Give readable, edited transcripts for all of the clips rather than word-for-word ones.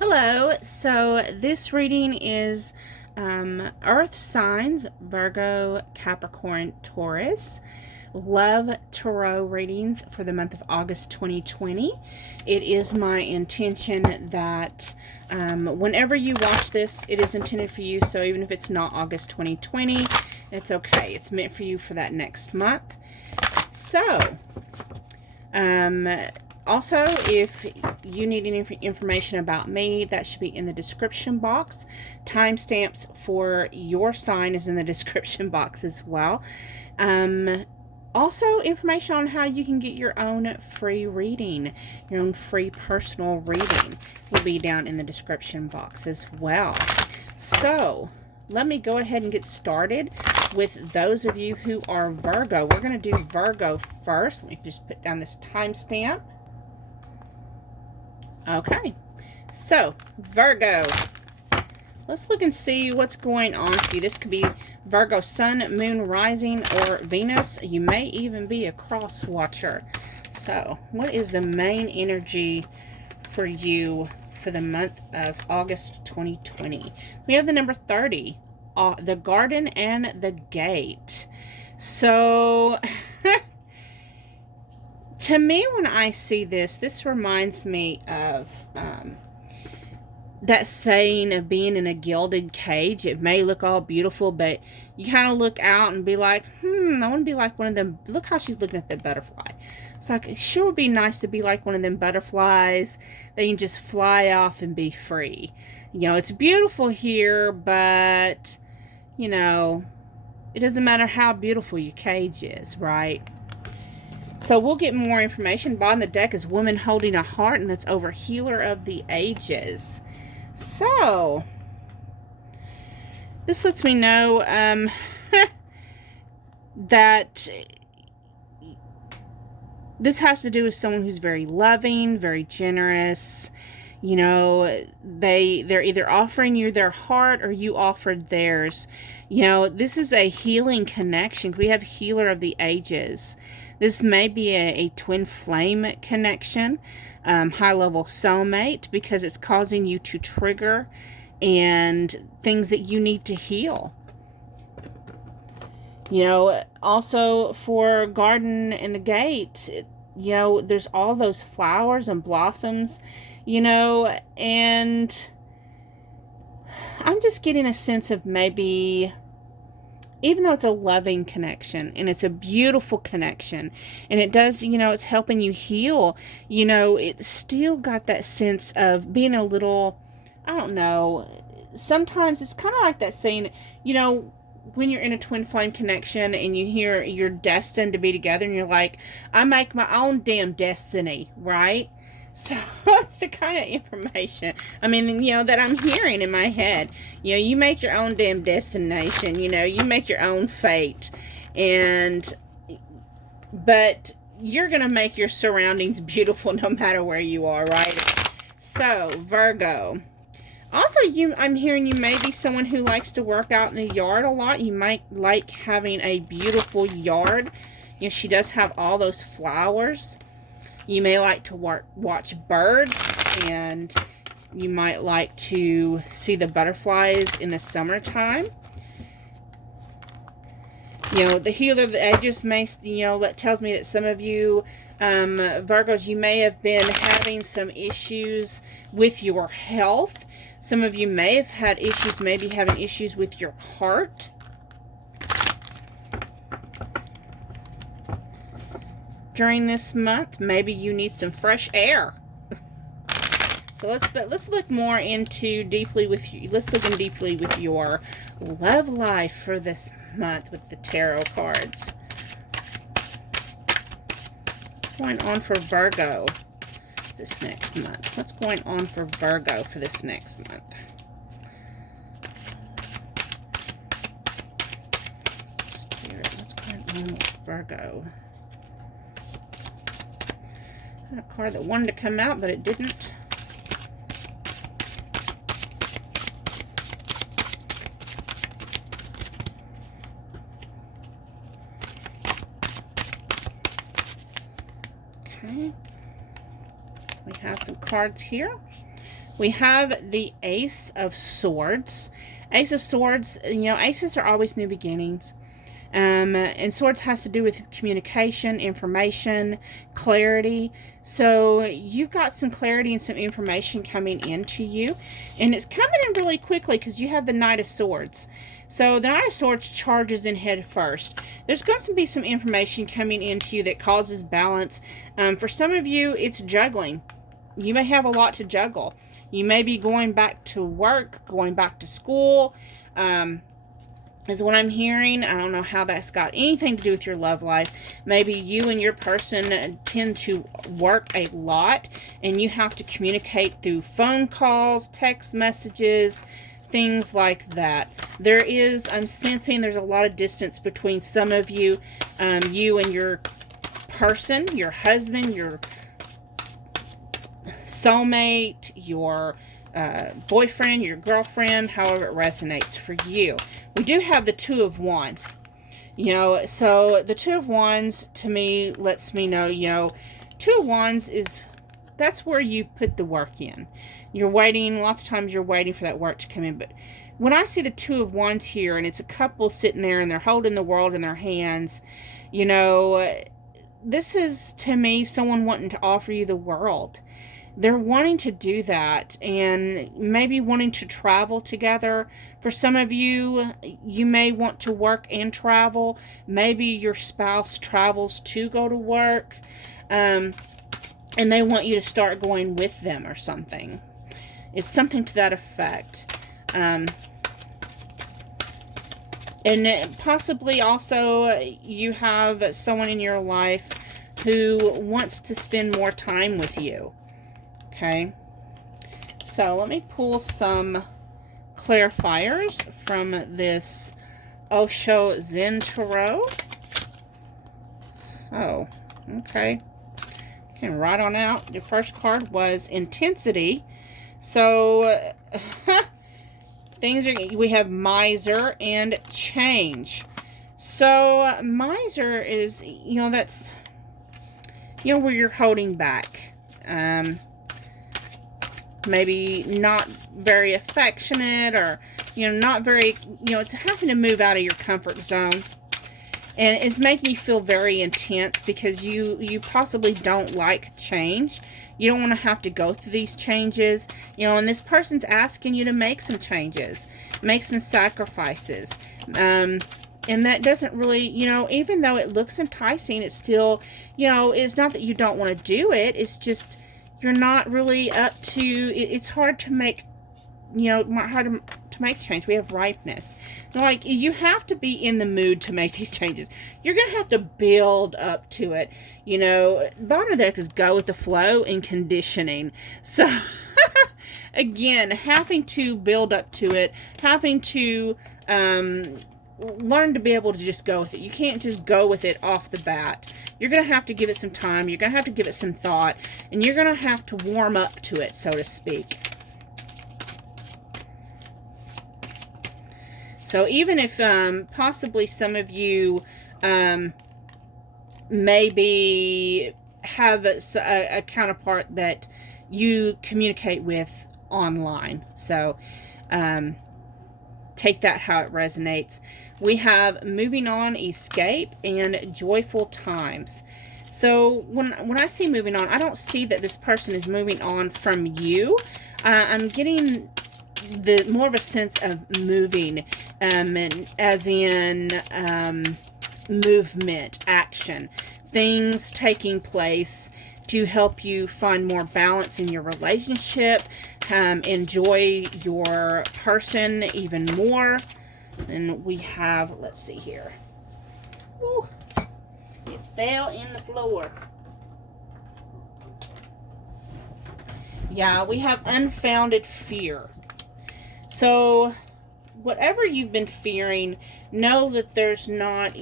Hello, so this reading is Earth signs, Virgo, Capricorn, Taurus. Love tarot readings for the month of August 2020. It is my intention that whenever you watch this, it is intended for you. So even if it's not August 2020, it's okay. It's meant for you for that next month. So, also, if you need any information about me, that should be in the description box. Timestamps for your sign is in the description box as well. Also, information on how you can get your own free reading, your own free personal reading will be down in the description box as well. So, let me go ahead and get started with those of you who are Virgo. We're going to do Virgo first. Let me just put down this timestamp. Okay, so Virgo, let's look and see what's going on for you. This could be Virgo Sun, Moon, Rising, or Venus. You may even be a cross watcher. So what is the main energy for you for the month of August 2020? We have the number 30, the Garden and the Gate. So to me, when I see this reminds me of that saying of being in a gilded cage. It may look all beautiful, but you kind of look out and be like, I want to be like one of them. Look how she's looking at the butterfly. It's like, it sure would be nice to be like one of them butterflies. They can just fly off and be free. You know, it's beautiful here, but, you know, it doesn't matter how beautiful your cage is, right? So we'll get more information. Bottom of the deck is Woman Holding a Heart, and that's over Healer of the Ages. So, this lets me know that this has to do with someone who's very loving, very generous. You know, they're either offering you their heart or you offered theirs. You know, this is a healing connection. We have Healer of the Ages. This may be a twin flame connection, high-level soulmate, because it's causing you to trigger and things that you need to heal. You know, also for Garden and the Gate, you know, there's all those flowers and blossoms, you know, and I'm just getting a sense of maybe, even though it's a loving connection and it's a beautiful connection and it does, you know, it's helping you heal, you know, it's still got that sense of being a little, I don't know, sometimes it's kind of like that saying, you know, when you're in a twin flame connection and you hear you're destined to be together and you're like, I make my own damn destiny, right? So that's the kind of information, I mean, you know, that I'm hearing in my head. You know, you make your own damn destination, you know, you make your own fate. But you're going to make your surroundings beautiful no matter where you are, right? So, Virgo. Also, I'm hearing you may be someone who likes to work out in the yard a lot. You might like having a beautiful yard. You know, she does have all those flowers. You may like to watch birds, and you might like to see the butterflies in the summertime. You know, the Healer of the Ages may, you know, that tells me that some of you, Virgos, you may have been having some issues with your health. Some of you may have had issues, maybe having issues with your heart. During this month, maybe you need some fresh air. So let's look more into deeply with you. Let's look in deeply with your love life for this month with the tarot cards. What's going on for Virgo this next month? What's going on for Virgo for this next month? Spirit, what's going on with Virgo? A card that wanted to come out, but it didn't. Okay. We have some cards here. We have the Ace of Swords. Ace of Swords, aces are always new beginnings. And swords has to do with communication, information, clarity. So you've got some clarity and some information coming into you. And it's coming in really quickly because you have the Knight of Swords. So the Knight of Swords charges in head first. There's going to be some information coming into you that causes balance. For some of you, it's juggling. You may have a lot to juggle. You may be going back to work, going back to school, is what I'm hearing. I don't know how that's got anything to do with your love life. Maybe you and your person tend to work a lot, and you have to communicate through phone calls, text messages, things like that. I'm sensing there's a lot of distance between some of you, you and your person, your husband, your soulmate, your boyfriend, your girlfriend, however it resonates for you. We do have the Two of Wands. So the Two of Wands to me lets me know, Two of Wands that's where you've put the work in. You're waiting, lots of times you're waiting for that work to come in. But when I see the Two of Wands here, and it's a couple sitting there and they're holding the world in their hands, this is, to me, someone wanting to offer you the world. They're wanting to do that and maybe wanting to travel together. For some of you, you may want to work and travel. Maybe your spouse travels to go to work, and they want you to start going with them or something. It's something to that effect. And possibly also you have someone in your life who wants to spend more time with you. Okay, so let me pull some clarifiers from this Osho Zen Tarot. So, okay, right on out. The first card was Intensity. So, we have Miser and Change. So, Miser is, that's, where you're holding back. Maybe not very affectionate, or not very, it's having to move out of your comfort zone, and it's making you feel very intense because you possibly don't like change. You don't want to have to go through these changes, and this person's asking you to make some changes, make some sacrifices, and that doesn't really, even though it looks enticing, it's still, it's not that you don't want to do it, it's just you're not really up to, it's hard to make, hard to make change. We have ripeness. Like, you have to be in the mood to make these changes. You're going to have to build up to it. Bottom of the deck is go with the flow and conditioning. So, again, having to build up to it, having to learn to be able to just go with it. You can't just go with it off the bat. You're going to have to give it some time. You're going to have to give it some thought. And you're going to have to warm up to it, so to speak. So even if possibly some of you maybe have a counterpart that you communicate with online. So take that how it resonates. We have Moving On, Escape, and Joyful Times. So when I see moving on, I don't see that this person is moving on from you. I'm getting more of a sense of moving, as in movement, action, things taking place to help you find more balance in your relationship, enjoy your person even more. And we have, let's see here. Ooh, it fell in the floor. Yeah, we have Unfounded Fear. So, whatever you've been fearing, know that there's not,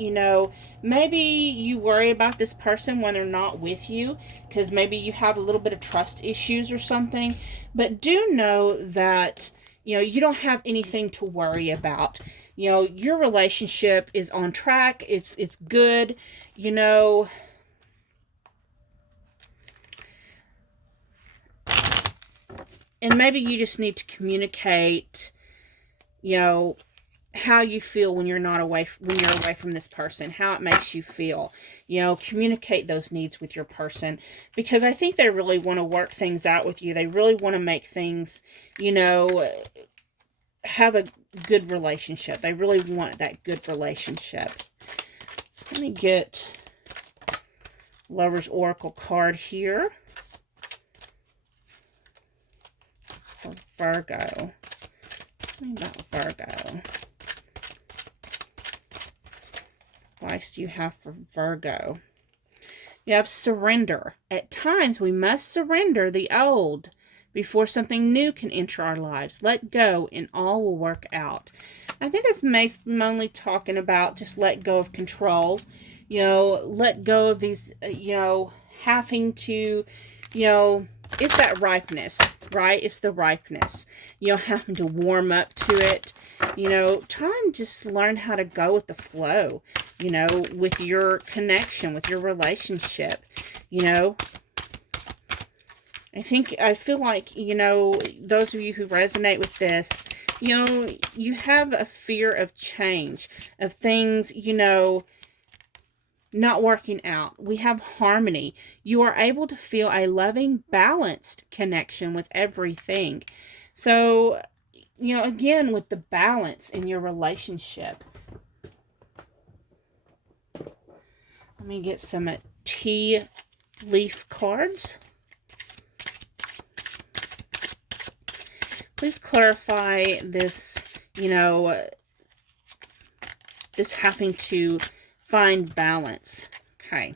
maybe you worry about this person when they're not with you, because maybe you have a little bit of trust issues or something. But do know that, you don't have anything to worry about. Your relationship is on track. It's good. And maybe you just need to communicate, you know, how you feel when you're away from this person, how it makes you feel. You know, communicate those needs with your person, because I think they really want to work things out with you. They really want to make things, you know, have a good relationship. They really want that good relationship. So let me get Lover's Oracle card here for Virgo. Tell me about Virgo. Advice do you have for Virgo? You have surrender. At times, we must surrender the old before something new can enter our lives. Let go and all will work out. I think that's mainly talking about just let go of control. You know, let go of these, you know, having to, you know, it's that ripeness, right? It's the ripeness. You know, having to warm up to it. You know, try and just learn how to go with the flow, you know, with your connection, with your relationship, you know. I feel like, you know, those of you who resonate with this, you know, you have a fear of change, of things, you know, not working out. We have harmony. You are able to feel a loving, balanced connection with everything. So, you know, again, with the balance in your relationship. Let me get some tea leaf cards. Please clarify this, you know, this having to find balance. Okay.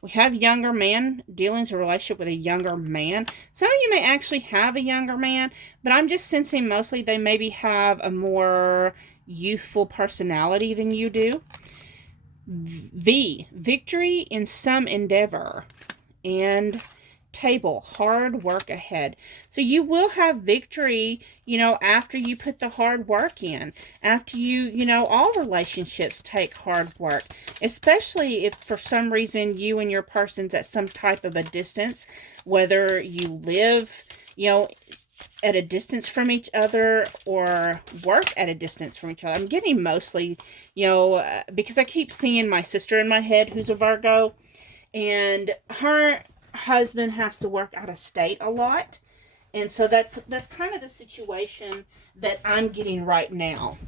We have younger man, dealings or relationship with a younger man. Some of you may actually have a younger man, but I'm just sensing mostly they maybe have a more youthful personality than you do. Victory in some endeavor. And table, hard work ahead. So you will have victory, you know, after you put the hard work in, after you know, all relationships take hard work, especially if for some reason you and your person's at some type of a distance, whether you live, you know, at a distance from each other or work at a distance from each other. I'm getting mostly, you know, because I keep seeing my sister in my head who's a Virgo, and her husband has to work out of state a lot, and so that's kind of the situation that I'm getting right now.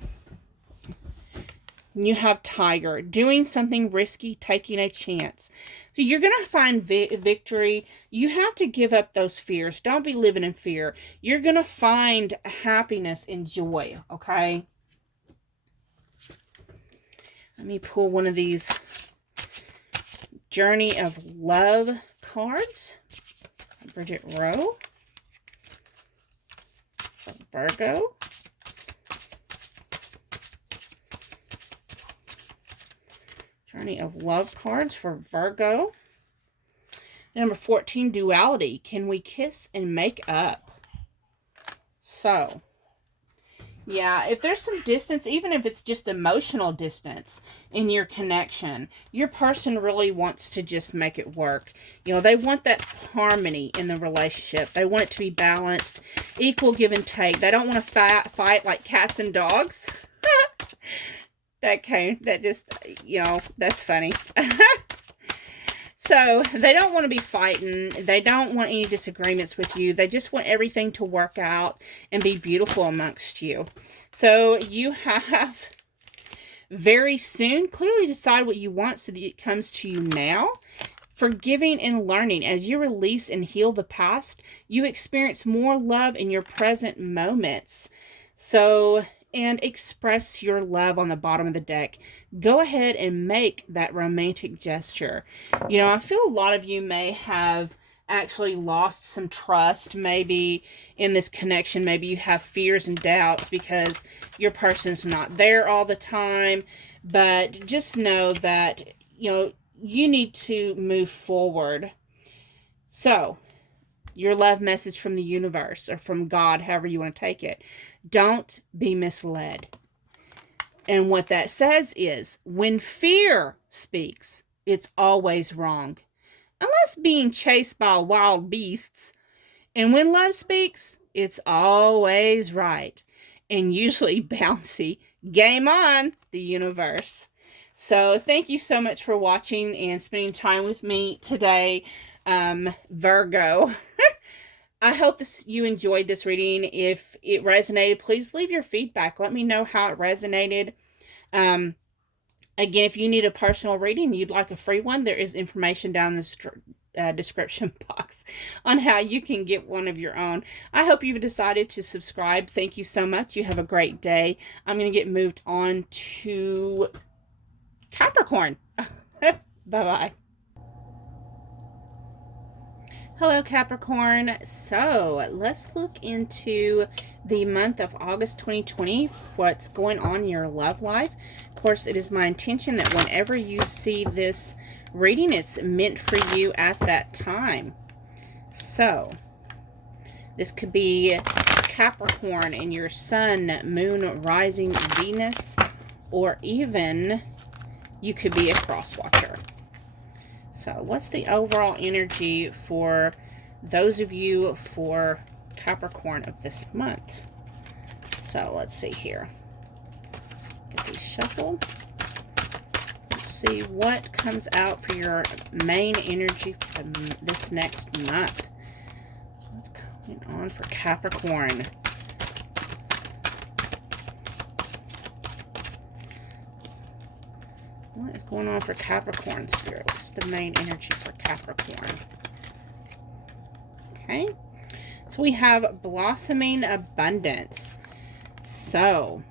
You have Tiger, doing something risky, taking a chance. So you're going to find victory. You have to give up those fears. Don't be living in fear. You're going to find happiness and joy, okay? Let me pull one of these Journey of Love cards. Bridget Rowe. Virgo. Journey of Love cards for Virgo. Number 14, duality. Can we kiss and make up? So, yeah, if there's some distance, even if it's just emotional distance in your connection, your person really wants to just make it work. You know, they want that harmony in the relationship. They want it to be balanced, equal give and take. They don't want to fight like cats and dogs. That just, you know, that's funny. So, they don't want to be fighting. They don't want any disagreements with you. They just want everything to work out and be beautiful amongst you. So, you have very soon clearly decide what you want so that it comes to you now. Forgiving and learning. As you release and heal the past, you experience more love in your present moments. So, and express your love on the bottom of the deck. Go ahead and make that romantic gesture. You know, I feel a lot of you may have actually lost some trust maybe in this connection. Maybe you have fears and doubts because your person's not there all the time. But just know that, you know, you need to move forward. So, your love message from the universe or from God, however you want to take it. Don't be misled. And what that says is, when fear speaks, it's always wrong. Unless being chased by wild beasts And when love speaks, it's always right and usually bouncy. Game on, the universe. So thank you so much for watching and spending time with me today, Virgo. I hope you enjoyed this reading. If it resonated, please leave your feedback. Let me know how it resonated. Again, if you need a personal reading, you'd like a free one, there is information down in the description box on how you can get one of your own. I hope you've decided to subscribe. Thank you so much. You have a great day. I'm going to get moved on to Capricorn. Bye-bye. Hello, Capricorn. So let's look into the month of August 2020, what's going on in your love life. Of course, it is my intention that whenever you see this reading, it's meant for you at that time. So this could be Capricorn and your sun, moon, rising, Venus, or even you could be a cross watcher. So what's the overall energy for those of you for Capricorn of this month? So let's see here. Get these shuffled. Let's see what comes out for your main energy for this next month. What's going on for Capricorn? What is going on for Capricorn, Spirit? What's the main energy for Capricorn? Okay. So we have blossoming abundance. So,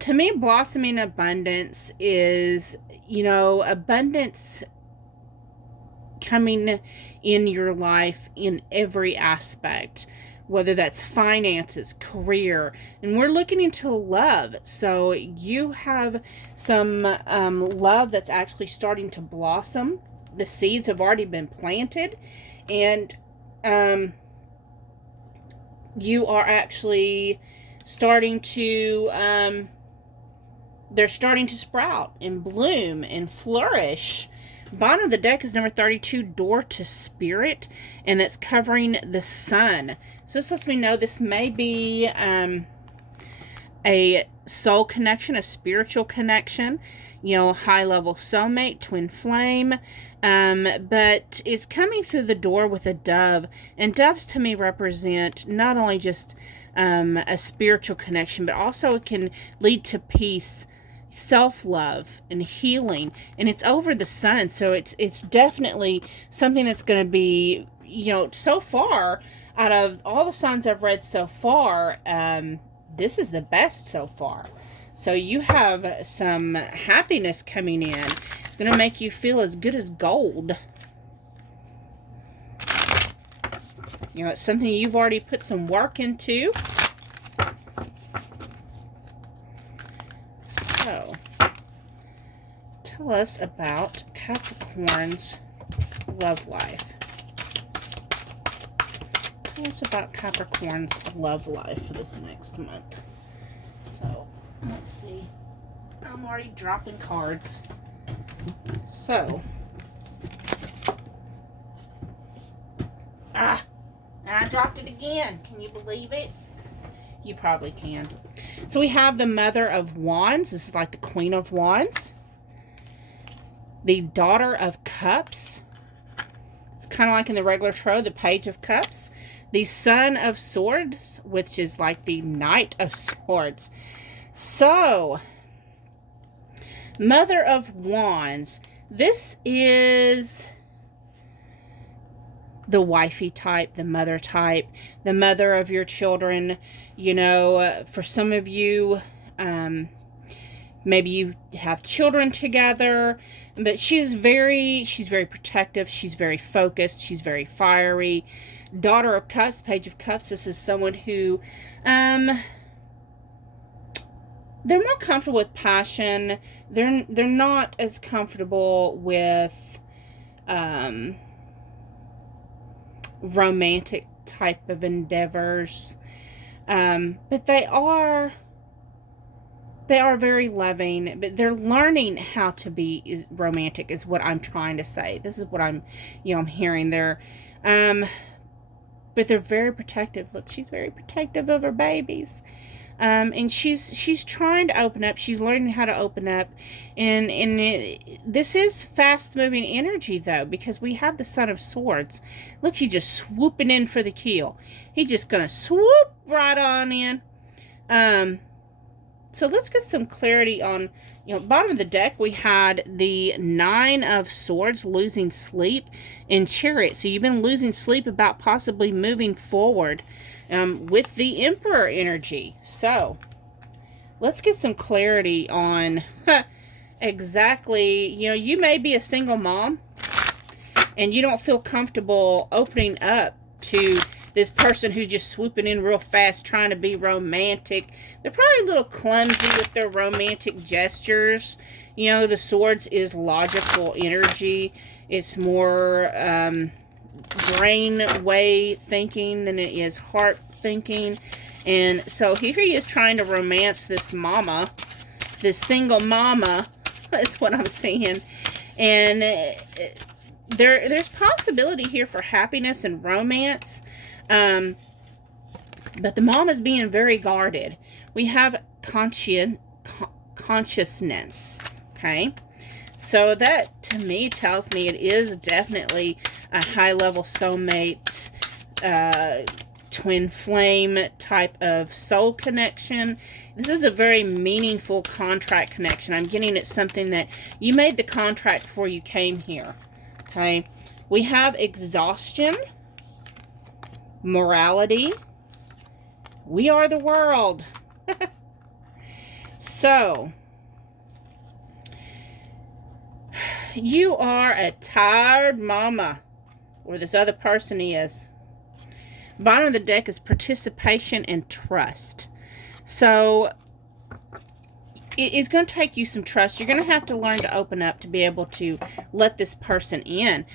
to me, blossoming abundance is, abundance coming in your life in every aspect, whether that's finances, career, and we're looking into love. So you have some love that's actually starting to blossom. The seeds have already been planted, and you are actually starting to, they're starting to sprout and bloom and flourish. Bottom of the deck is number 32, Door to Spirit, and that's covering the sun. So this lets me know this may be a soul connection, a spiritual connection, high-level soulmate, twin flame, but it's coming through the door with a dove, and doves to me represent not only just a spiritual connection, but also it can lead to peace, self-love, and healing, and it's over the sun. So it's definitely something that's going to be, so far out of all the signs I've read so far, this is the best so far. So you have some happiness coming in. It's going to make you feel as good as gold. It's something you've already put some work into. So, tell us about Capricorn's love life. Tell us about Capricorn's love life for this next month. So, let's see. I'm already dropping cards. So, and I dropped it again. Can you believe it? You probably can. So we have the Mother of Wands. This is like the Queen of Wands. The Daughter of Cups. It's kind of like in the regular tarot, the Page of Cups. The Son of Swords, which is like the Knight of Swords. So, Mother of Wands. This is the wifey type, the mother type, the mother of your children. For some of you, maybe you have children together, but she's very protective. She's very focused. She's very fiery. Daughter of Cups, Page of Cups. This is someone who, they're more comfortable with passion. They're not as comfortable with, romantic type of endeavors, but they are very loving, but they're learning how to be romantic is what I'm trying to say. This is what I'm hearing. They're But they're very protective. Look, she's very protective of her babies. And she's trying to open up. She's learning how to open up, and this is fast moving energy though, because we have the Son of Swords. Look, he's just swooping in for the kill. He's just gonna swoop right on in. So let's get some clarity on, bottom of the deck, we had the Nine of Swords, losing sleep, in Chariot. So you've been losing sleep about possibly moving forward with the Emperor energy. So let's get some clarity on exactly, you may be a single mom and you don't feel comfortable opening up to this person who's just swooping in real fast, trying to be romantic. They're probably a little clumsy with their romantic gestures. The Swords is logical energy. It's more brain way thinking than it is heart thinking. And so here he is trying to romance this mama, this single mama. That's what I'm seeing. And there's possibility here for happiness and romance. But the mom is being very guarded. We have consciousness. Okay. So that, to me, tells me it is definitely a high-level soulmate, twin flame type of soul connection. This is a very meaningful contract connection. I'm getting it's something that you made the contract before you came here. Okay. We have exhaustion, morality. We are the world. So, you are a tired mama, or this other person is. Bottom of the deck is participation and trust. So, it's going to take you some trust. You're going to have to learn to open up to be able to let this person in.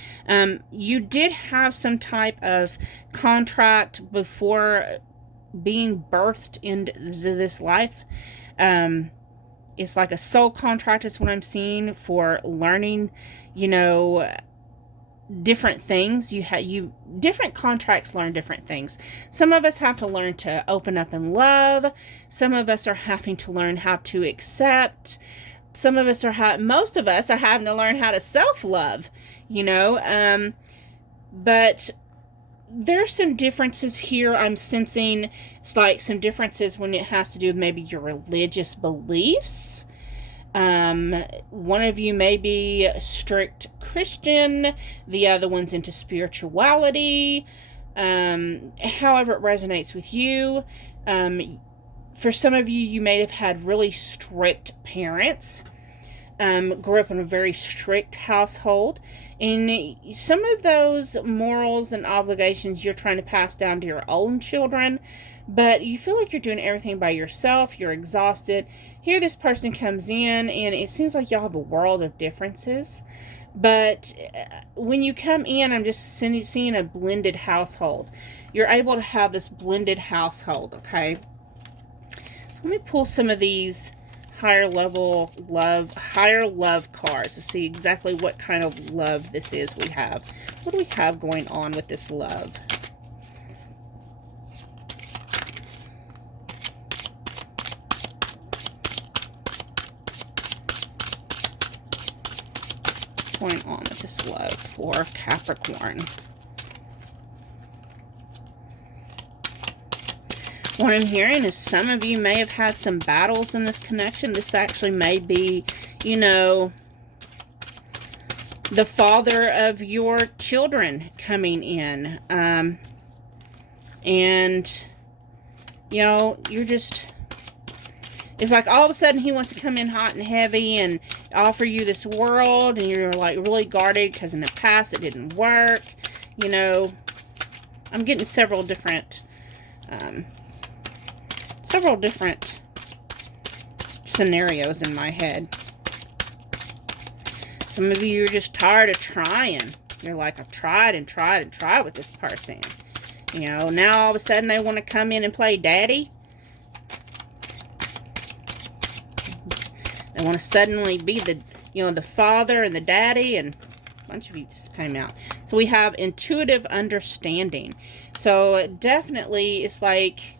You did have some type of contract before being birthed into this life. It's like a soul contract is what I'm seeing for learning, different things. Different contracts learn different things. Some of us have to learn to open up and love. Some of us are having to learn how to accept. Most of us are having to learn how to self-love, but there's some differences here I'm sensing. It's like some differences when it has to do with maybe your religious beliefs. One of you may be a strict Christian, the other one's into spirituality. However it resonates with you. For some of you, you may have had really strict parents. Grew up in a very strict household. And some of those morals and obligations you're trying to pass down to your own children, but you feel like you're doing everything by yourself. You're exhausted. Here this person comes in, and it seems like y'all have a world of differences. But when you come in, I'm just seeing a blended household. You're able to have this blended household, okay? So let me pull some of these higher love cards to see exactly what kind of love this is we have. What do we have going on with this love? What's going on with this love for Capricorn? What I'm hearing is some of you may have had some battles in this connection. This actually may be, the father of your children coming in. And, you're just, it's like all of a sudden he wants to come in hot and heavy and offer you this world, and you're like really guarded because in the past it didn't work. I'm getting several different scenarios in my head. Some of you are just tired of trying. You're like, I've tried and tried and tried with this person. Now all of a sudden they want to come in and play daddy. They want to suddenly be the father and the daddy, and a bunch of you just came out. So we have intuitive understanding. So definitely it's like,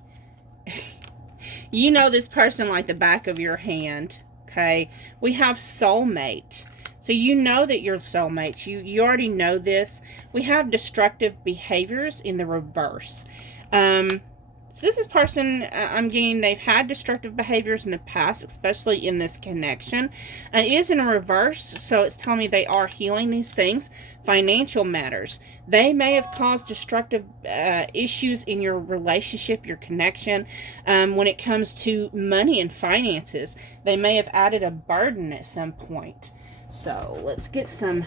you know this person like the back of your hand, okay? We have soulmate. So you know that you're soulmates. You already know this. We have destructive behaviors in the reverse. So this is person, I'm getting, they've had destructive behaviors in the past, especially in this connection. It is in a reverse, so it's telling me they are healing these things. Financial matters. They may have caused destructive issues in your relationship, your connection. When it comes to money and finances, they may have added a burden at some point. So let's get some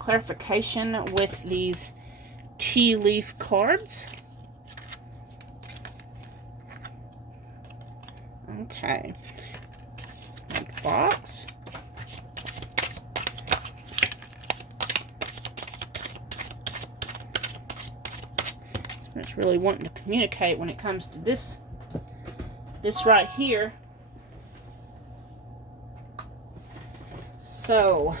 clarification with these tea leaf cards. Okay. Big box. It's really wanting to communicate when it comes to this right here. So,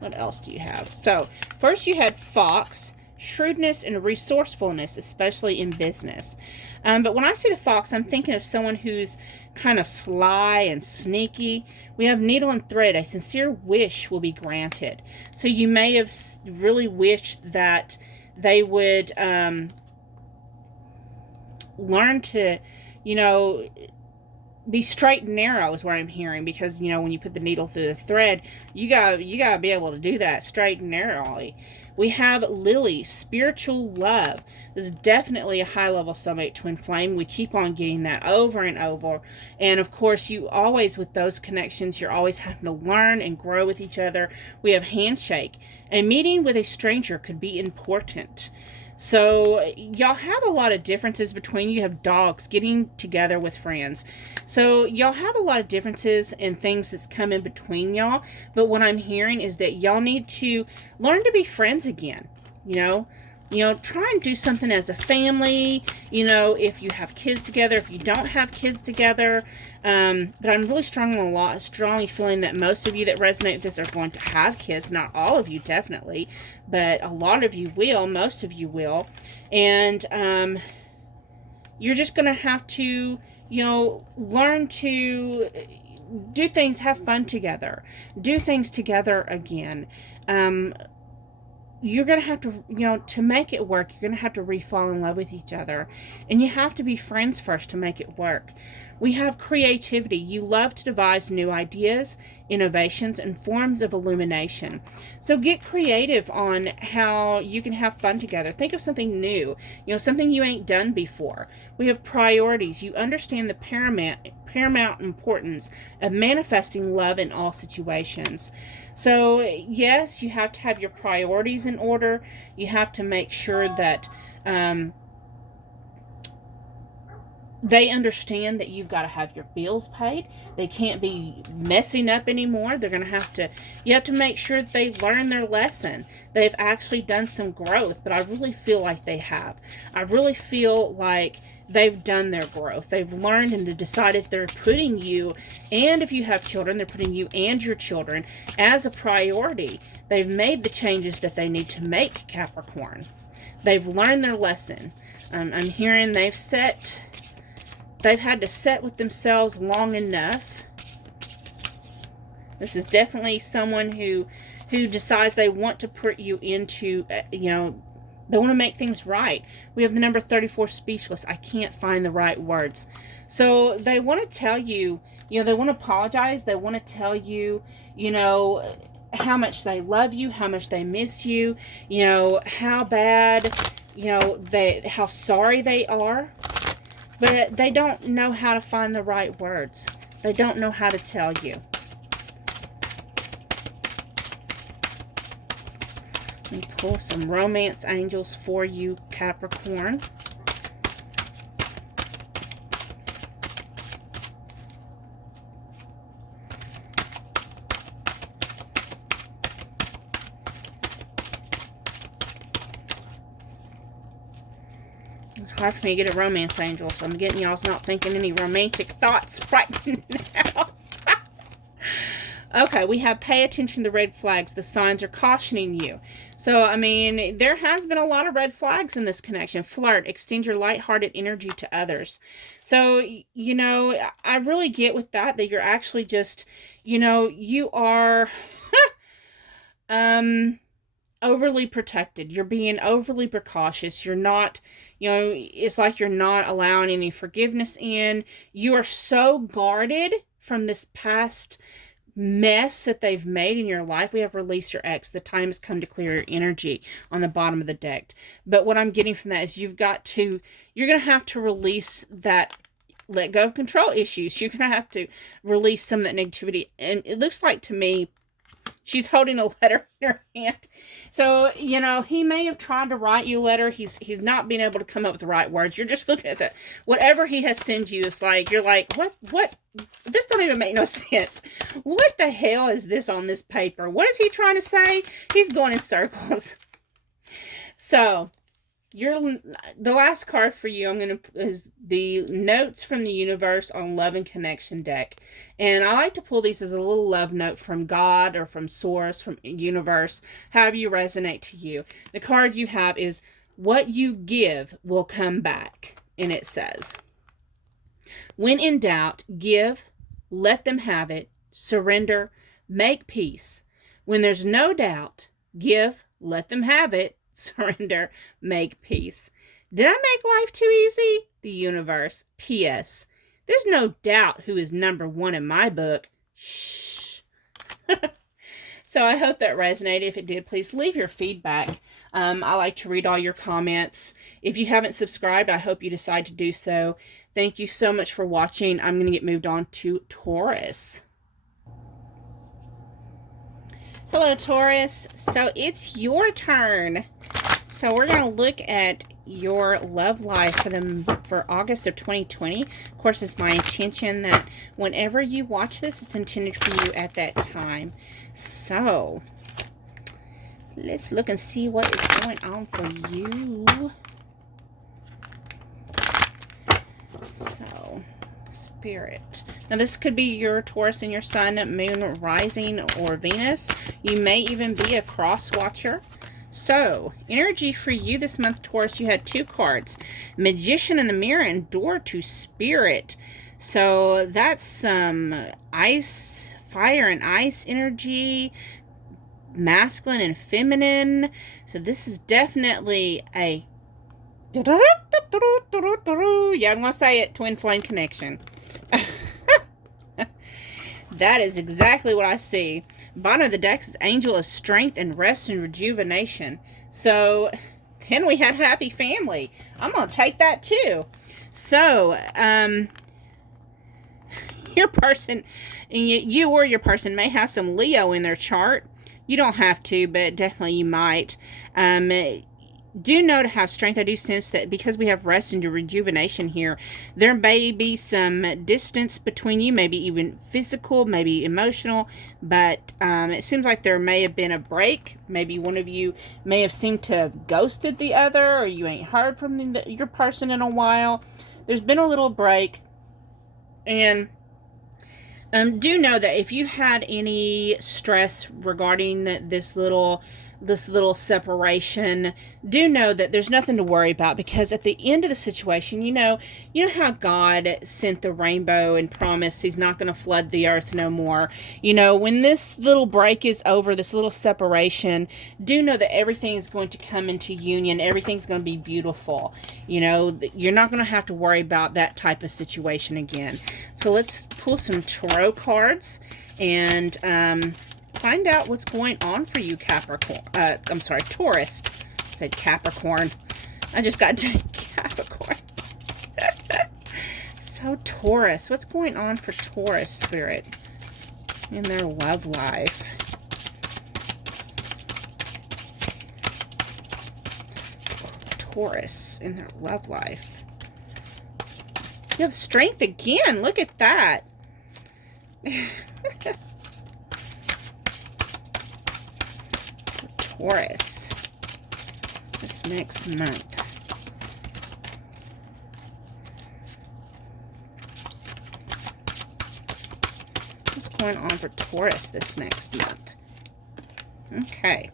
what else do you have? So, first you had fox, shrewdness and resourcefulness, especially in business. But when I see the fox, I'm thinking of someone who's kind of sly and sneaky. We have needle and thread. A sincere wish will be granted. So you may have really wished that they would learn to, be straight and narrow is what I'm hearing, because when you put the needle through the thread, you gotta be able to do that straight and narrowly. We have Lily, spiritual love. This is definitely a high-level soulmate twin flame. We keep on getting that over and over. And, of course, you always, with those connections, you're always having to learn and grow with each other. We have handshake. A meeting with a stranger could be important. So y'all have a lot of differences between you. Have dogs, getting together with friends. So y'all have a lot of differences and things that's come in between y'all. But what I'm hearing is that y'all need to learn to be friends again. Try and do something as a family, if you have kids together, if you don't have kids together. But I'm really strongly feeling that most of you that resonate with this are going to have kids. Not all of you, definitely, but a lot of you will. Most of you will. And you're just going to have to, learn to do things, have fun together, do things together again. You're going to have to, to make it work, you're going to have to re-fall in love with each other. And you have to be friends first to make it work. We have creativity. You love to devise new ideas, innovations, and forms of illumination. So get creative on how you can have fun together. Think of something new, something you ain't done before. We have priorities. You understand the paramount importance of manifesting love in all situations. So, yes, you have to have your priorities in order. You have to make sure that they understand that you've got to have your bills paid. They can't be messing up anymore. They're going to have to, you have to make sure that they learn their lesson. They've actually done some growth, but I really feel like they have. I really feel like they've done their growth. They've learned and they've decided they're putting you, and if you have children, they're putting you and your children as a priority. They've made the changes that they need to make, Capricorn. They've learned their lesson. I'm hearing they've had to set with themselves long enough. This is definitely someone who decides they want to put you into, they want to make things right. We have the number 34, speechless. I can't find the right words. So they want to tell you, they want to apologize. They want to tell you, how much they love you, how much they miss you, how bad, how sorry they are. But they don't know how to find the right words. They don't know how to tell you. Let me pull some romance angels for you, Capricorn. It's hard for me to get a romance angel, so I'm getting y'all's not thinking any romantic thoughts right now. Okay, we have pay attention to the red flags. The signs are cautioning you. So, I mean, there has been a lot of red flags in this connection. Flirt, extend your lighthearted energy to others. So, you know, I really get with that you're actually just, you know, you are overly protected. You're being overly precautious. You're not, you know, it's like you're not allowing any forgiveness in. You are so guarded from this past mess that they've made in your life. We have released your ex. The time has come to clear your energy on the bottom of the deck. But what I'm getting from that is you're going to have to release that, let go of control issues. You're going to have to release some of that negativity. And it looks like to me, she's holding a letter in her hand. So, you know, he may have tried to write you a letter. He's not being able to come up with the right words. You're just looking at that. Whatever he has sent you is like, you're like, what? This don't even make no sense. What the hell is this on this paper? What is he trying to say? He's going in circles. So, the last card for you is the Notes from the Universe on Love and Connection deck. And I like to pull these as a little love note from God or from Source, from universe, however you resonate to you. The card you have is what you give will come back. And it says, when in doubt, give, let them have it, surrender, make peace. When there's no doubt, give, let them have it, surrender, make peace. Did I make life too easy? The universe. P.S. There's no doubt who is number one in my book. Shh. So I hope that resonated. If it did, please leave your feedback. I like to read all your comments. If you haven't subscribed, I hope you decide to do so. Thank you so much for watching. I'm going to get moved on to Taurus. Hello, Taurus. So it's your turn. So we're going to look at your love life for August of 2020. Of course, it's my intention that whenever you watch this, it's intended for you at that time. So let's look and see what is going on for you. So, Spirit. Now, this could be your Taurus and your Sun, Moon, Rising, or Venus. You may even be a cross watcher. So, energy for you this month, Taurus, you had two cards. Magician in the Mirror and Door to Spirit. So, that's some ice, fire and ice energy, masculine and feminine. So, this is definitely a... Yeah, I'm going to say it, twin flame connection. That is exactly what I see. Bottom of the deck is Angel of Strength and Rest and Rejuvenation. So, then we had Happy Family. I'm going to take that too. So, your person, you or your person may have some Leo in their chart. You don't have to, but definitely you might. Do know to have strength. I do sense that because we have rest and rejuvenation here, there may be some distance between you, maybe even physical, maybe emotional, but it seems like there may have been a break. Maybe one of you may have seemed to have ghosted the other, or you ain't heard from your person in a while. There's been a little break, and do know that if you had any stress regarding this little separation, do know that there's nothing to worry about, because at the end of the situation, you know how God sent the rainbow and promised he's not going to flood the earth no more. You know, when this little break is over, this little separation, do know that everything's going to come into union. Everything's going to be beautiful. You know, you're not going to have to worry about that type of situation again. So let's pull some tarot cards and find out what's going on for you, Capricorn. I'm sorry, Taurus. I said Capricorn. I just got to Capricorn. So, Taurus. What's going on for Taurus, Spirit, in their love life? Taurus in their love life. You have strength again. Look at that. Taurus this next month. What's going on for Taurus this next month? Okay.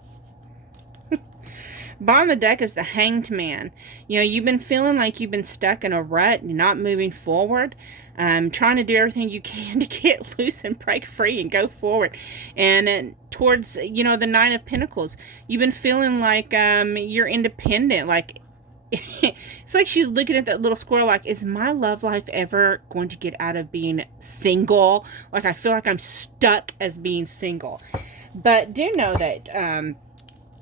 Bottom of the deck is the Hanged Man. You know, you've been feeling like you've been stuck in a rut. You're not moving forward. Trying to do everything you can to get loose and break free and go forward. And towards, you know, the Nine of Pentacles, you've been feeling like you're independent. Like, it's like she's looking at that little squirrel like, is my love life ever going to get out of being single? Like, I feel like I'm stuck as being single. But do know that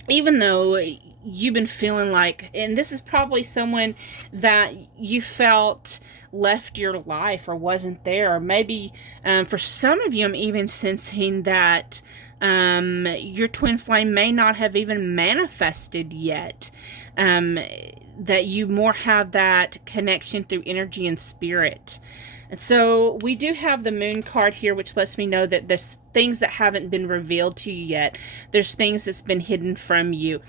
even though you've been feeling like, and this is probably someone that you felt left your life or wasn't there, or maybe for some of you, I'm even sensing that your twin flame may not have even manifested yet, that you more have that connection through energy and spirit. And so we do have the Moon card here, which lets me know that there's things that haven't been revealed to you yet. There's things that's been hidden from you.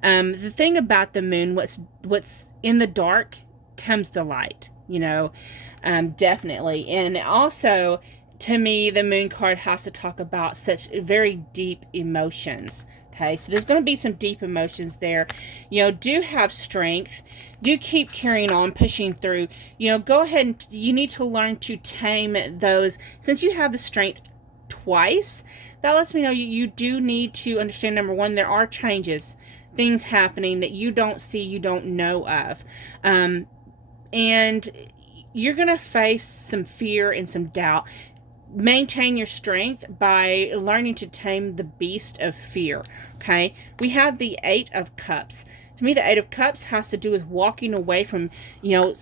The thing about the Moon, what's in the dark comes to light, you know, definitely. And also, to me, the Moon card has to talk about such very deep emotions. Okay, so there's going to be some deep emotions there. You know, do have strength. Do keep carrying on, pushing through. You know, go ahead and you need to learn to tame those. Since you have the strength twice, that lets me know you do need to understand, number one, there are changes, things happening that you don't see, you don't know of. And you're going to face some fear and some doubt. Maintain your strength by learning to tame the beast of fear. Okay, we have the Eight of Cups. To me, the Eight of Cups has to do with walking away from, you know,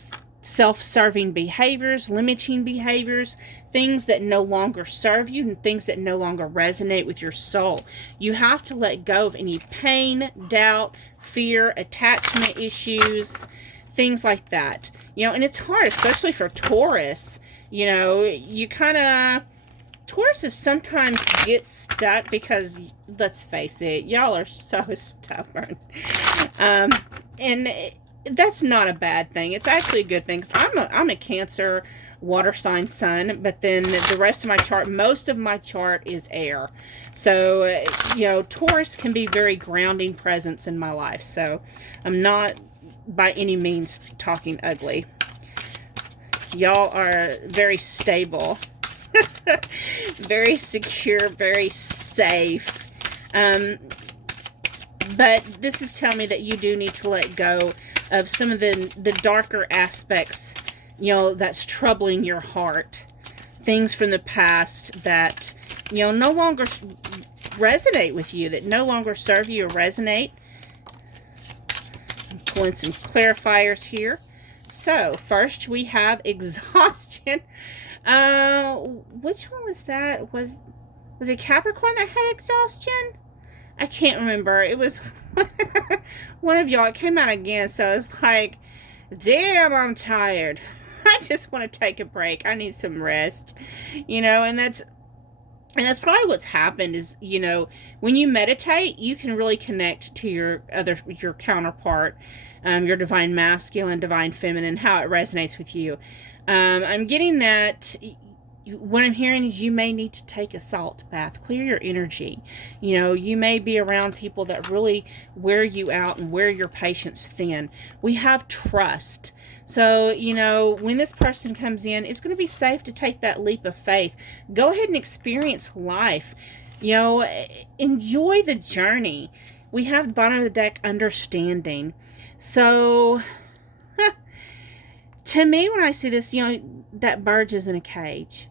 self-serving behaviors, limiting behaviors, things that no longer serve you, and things that no longer resonate with your soul. You have to let go of any pain, doubt, fear, attachment issues, things like that. You know, and it's hard, especially for Taurus. You know, you kind of, Tauruses sometimes get stuck because, let's face it, y'all are so stubborn. And that's not a bad thing. It's actually a good thing. 'Cause I'm a Cancer water sign sun, but then the rest of my chart, most of my chart is air. So, you know, Taurus can be very grounding presence in my life. So I'm not by any means talking ugly. Y'all are very stable, very secure, very safe. But this is telling me that you do need to let go of some of the darker aspects, you know, that's troubling your heart. Things from the past that, you know, no longer resonate with you, that no longer serve you or resonate. I'm pulling some clarifiers here. So, first we have exhaustion. Which one was that? Was it Capricorn that had exhaustion? I can't remember. It was one of y'all. It came out again, so it's like, damn, I'm tired. I just want to take a break. I need some rest. You know, and that's probably what's happened is, you know, when you meditate, you can really connect to your counterpart, your divine masculine, divine feminine, how it resonates with you. I'm getting that what I'm hearing is you may need to take a salt bath, clear your energy. You know, you may be around people that really wear you out and wear your patience thin. We have trust. So, you know, when this person comes in, it's going to be safe to take that leap of faith. Go ahead and experience life. You know, enjoy the journey. We have the bottom of the deck, understanding. So, to me, when I see this, you know, that bird is in a cage.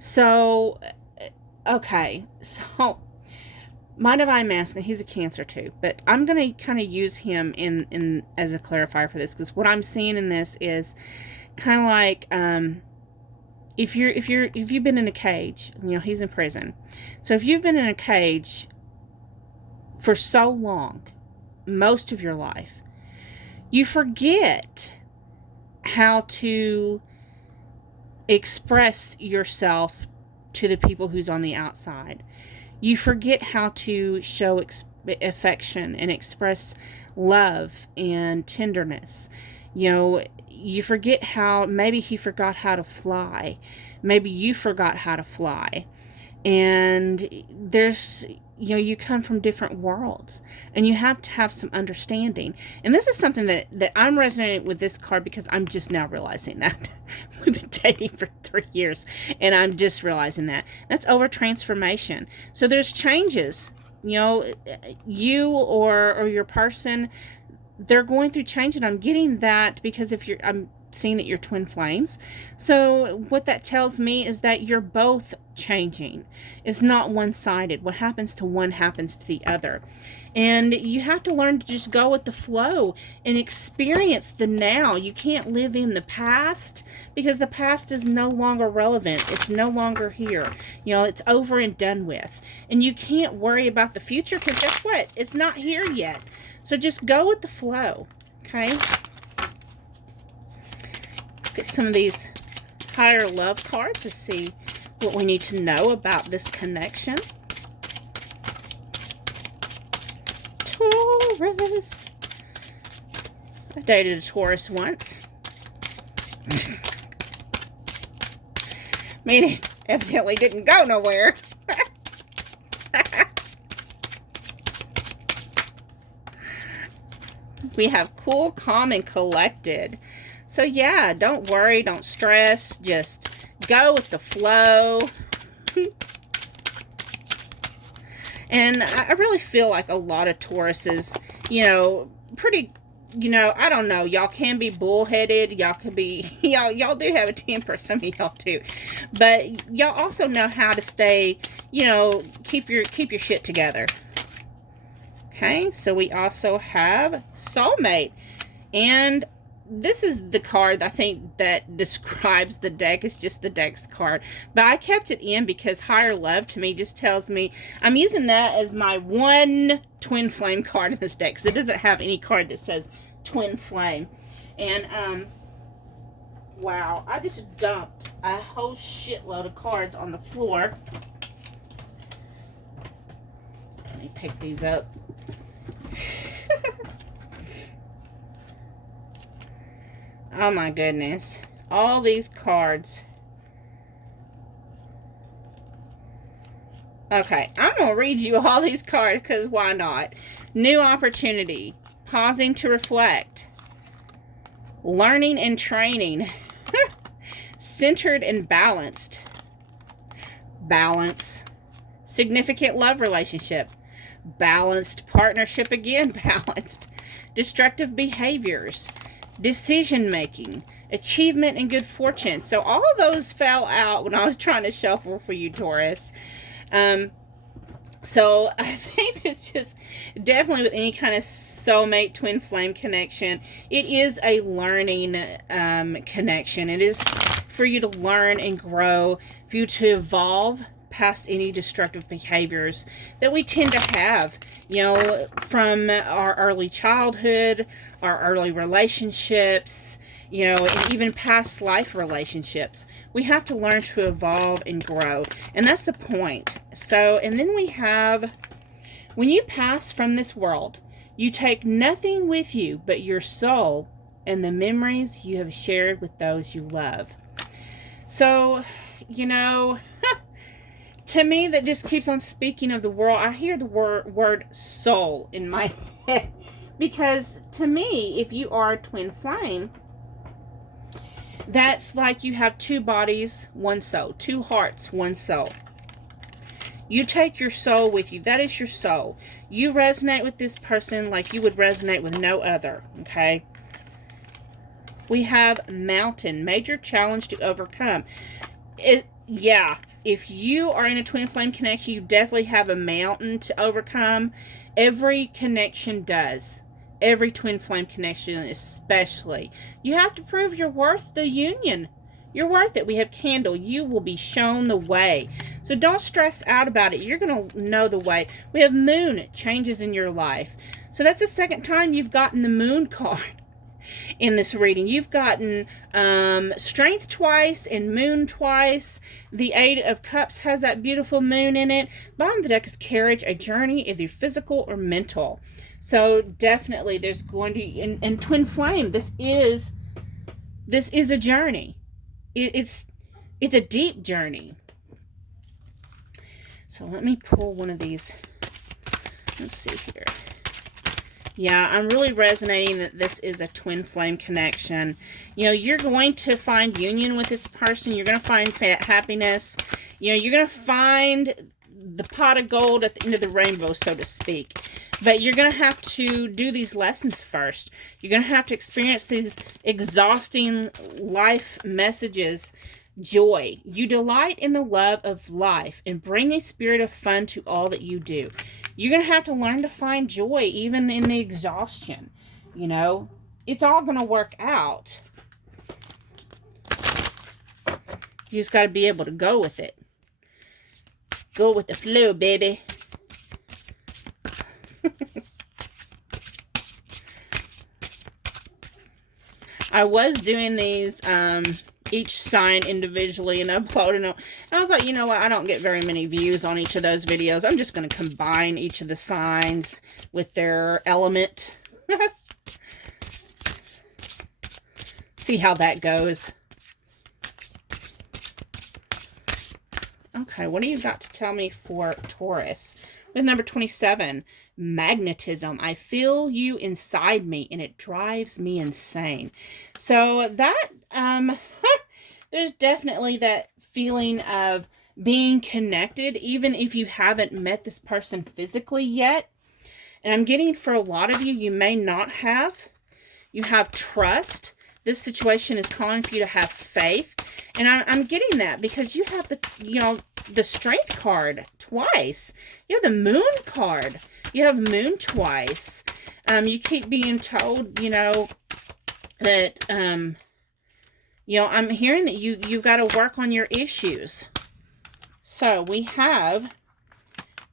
So, okay. So, my divine masculine, he's a Cancer too, but I'm going to kind of use him in as a clarifier for this, because what I'm seeing in this is kind of like, if you've been in a cage, you know, he's in prison. So if you've been in a cage for so long, most of your life, you forget how to express yourself to the people who's on the outside. You forget how to show affection and express love and tenderness. You know, you forget how, maybe he forgot how to fly. Maybe you forgot how to fly. And there's, you come from different worlds, and you have to have some understanding. And this is something that I'm resonating with this card, because I'm just now realizing that. We've been dating for 3 years, and I'm just realizing that. That's over transformation. So there's changes, you or your person, they're going through change. And I'm getting that because I'm seeing that you're twin flames. So what that tells me is that you're both changing. It's not one-sided. What happens to one happens to the other. And you have to learn to just go with the flow and experience the now. You can't live in the past, because the past is no longer relevant. It's no longer here. It's over and done with. And you can't worry about the future, because guess what? It's not here yet. So just go with the flow. Okay? Get some of these higher love cards to see what we need to know about this connection. Taurus. I dated a Taurus once. Meaning, evidently didn't go nowhere. We have cool, calm, and collected. So yeah, don't worry, don't stress, just go with the flow. And I really feel like a lot of Tauruses, pretty, I don't know, y'all can be bullheaded, y'all can be, y'all do have a temper, some of y'all do. But y'all also know how to stay, keep your shit together. Okay, so we also have soulmate. And this is the card I think that describes the deck. It's just the deck's card. But I kept it in because higher love to me just tells me I'm using that as my one twin flame card in this deck, because it doesn't have any card that says twin flame. And wow, I just dumped a whole shitload of cards on the floor. Let me pick these up. Oh my goodness. All these cards. Okay, I'm going to read you all these cards because why not? New opportunity. Pausing to reflect. Learning and training. Centered and balanced. Balance. Significant love relationship. Balanced partnership again. Balanced. Destructive behaviors. Decision making, achievement, and good fortune. So all of those fell out when I was trying to shuffle for you, Taurus. So I think it's just definitely with any kind of soulmate twin flame connection, it is a learning connection. It is for you to learn and grow, for you to evolve past any destructive behaviors that we tend to have, from our early childhood, our early relationships, and even past life relationships. We have to learn to evolve and grow, and that's the point. So, and then we have, when you pass from this world, you take nothing with you but your soul and the memories you have shared with those you love. So, to me, that just keeps on speaking of the world. I hear the word soul in my head. Because to me, if you are a twin flame, that's like you have two bodies, one soul. Two hearts, one soul. You take your soul with you. That is your soul. You resonate with this person like you would resonate with no other. Okay? We have mountain. Major challenge to overcome. Yeah. If you are in a twin flame connection, you definitely have a mountain to overcome. Every connection does. Every twin flame connection especially. You have to prove you're worth the union. You're worth it. We have candle. You will be shown the way. So don't stress out about it. You're going to know the way. We have moon. Changes in your life. So that's the second time you've gotten the moon card in this reading. You've gotten strength twice and moon twice. The Eight of Cups has that beautiful moon in it. Bottom of the deck is courage, a journey, either physical or mental. So definitely there's going to be, in twin flame, this is a journey. It's a deep journey. So let me pull one of these. Let's see here. Yeah, I'm really resonating that this is a twin flame connection. You know, you're going to find union with this person. You're going to find happiness. You know, you're going to find the pot of gold at the end of the rainbow, so to speak. But you're going to have to do these lessons first. You're going to have to experience these exhausting life messages. Joy. You delight in the love of life and bring a spirit of fun to all that you do. You're going to have to learn to find joy even in the exhaustion. You know, it's all going to work out. You just got to be able to go with it. Go with the flow, baby. I was doing these each sign individually and uploading them. And I was like, you know what? I don't get very many views on each of those videos. I'm just going to combine each of the signs with their element. See how that goes. Okay, what do you got to tell me for Taurus? With number 27, magnetism. I feel you inside me and it drives me insane. So that, there's definitely that feeling of being connected, even if you haven't met this person physically yet. And I'm getting for a lot of you, you may not have. You have trust. This situation is calling for you to have faith. And I'm getting that because you have the, you know, the Strength card twice. You have the Moon card. You have Moon twice. You keep being told, you know, that, you know, I'm hearing that you've got to work on your issues. So we have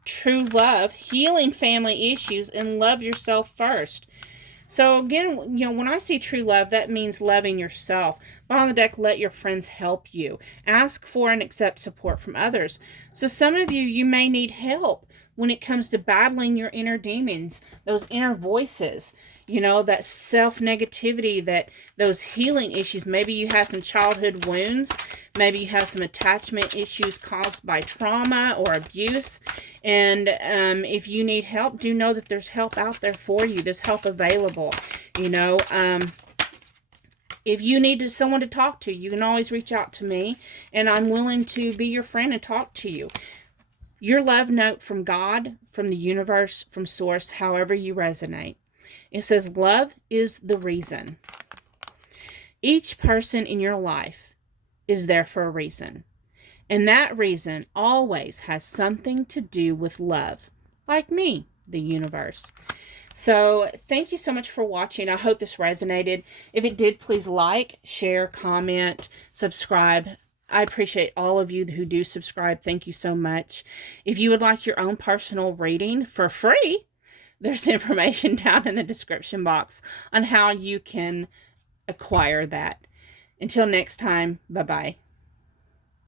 true love, healing family issues, and love yourself first. So again, you know, when I see true love, that means loving yourself. Bottom of the deck, let your friends help you. Ask for and accept support from others. So some of you, you may need help when it comes to battling your inner demons, those inner voices, you know, that self-negativity, that those healing issues. Maybe you have some childhood wounds. Maybe you have some attachment issues caused by trauma or abuse. And if you need help, do know that there's help out there for you. There's help available. You know, if you need someone to talk to, you can always reach out to me. And I'm willing to be your friend and talk to you. Your love note from God, from the universe, from source, however you resonate. It says, love is the reason. Each person in your life is there for a reason. And that reason always has something to do with love. Like me, the universe. So thank you so much for watching. I hope this resonated. If it did, please like, share, comment, subscribe. I appreciate all of you who do subscribe. Thank you so much. If you would like your own personal reading for free, there's information down in the description box on how you can acquire that. Until next time, bye-bye.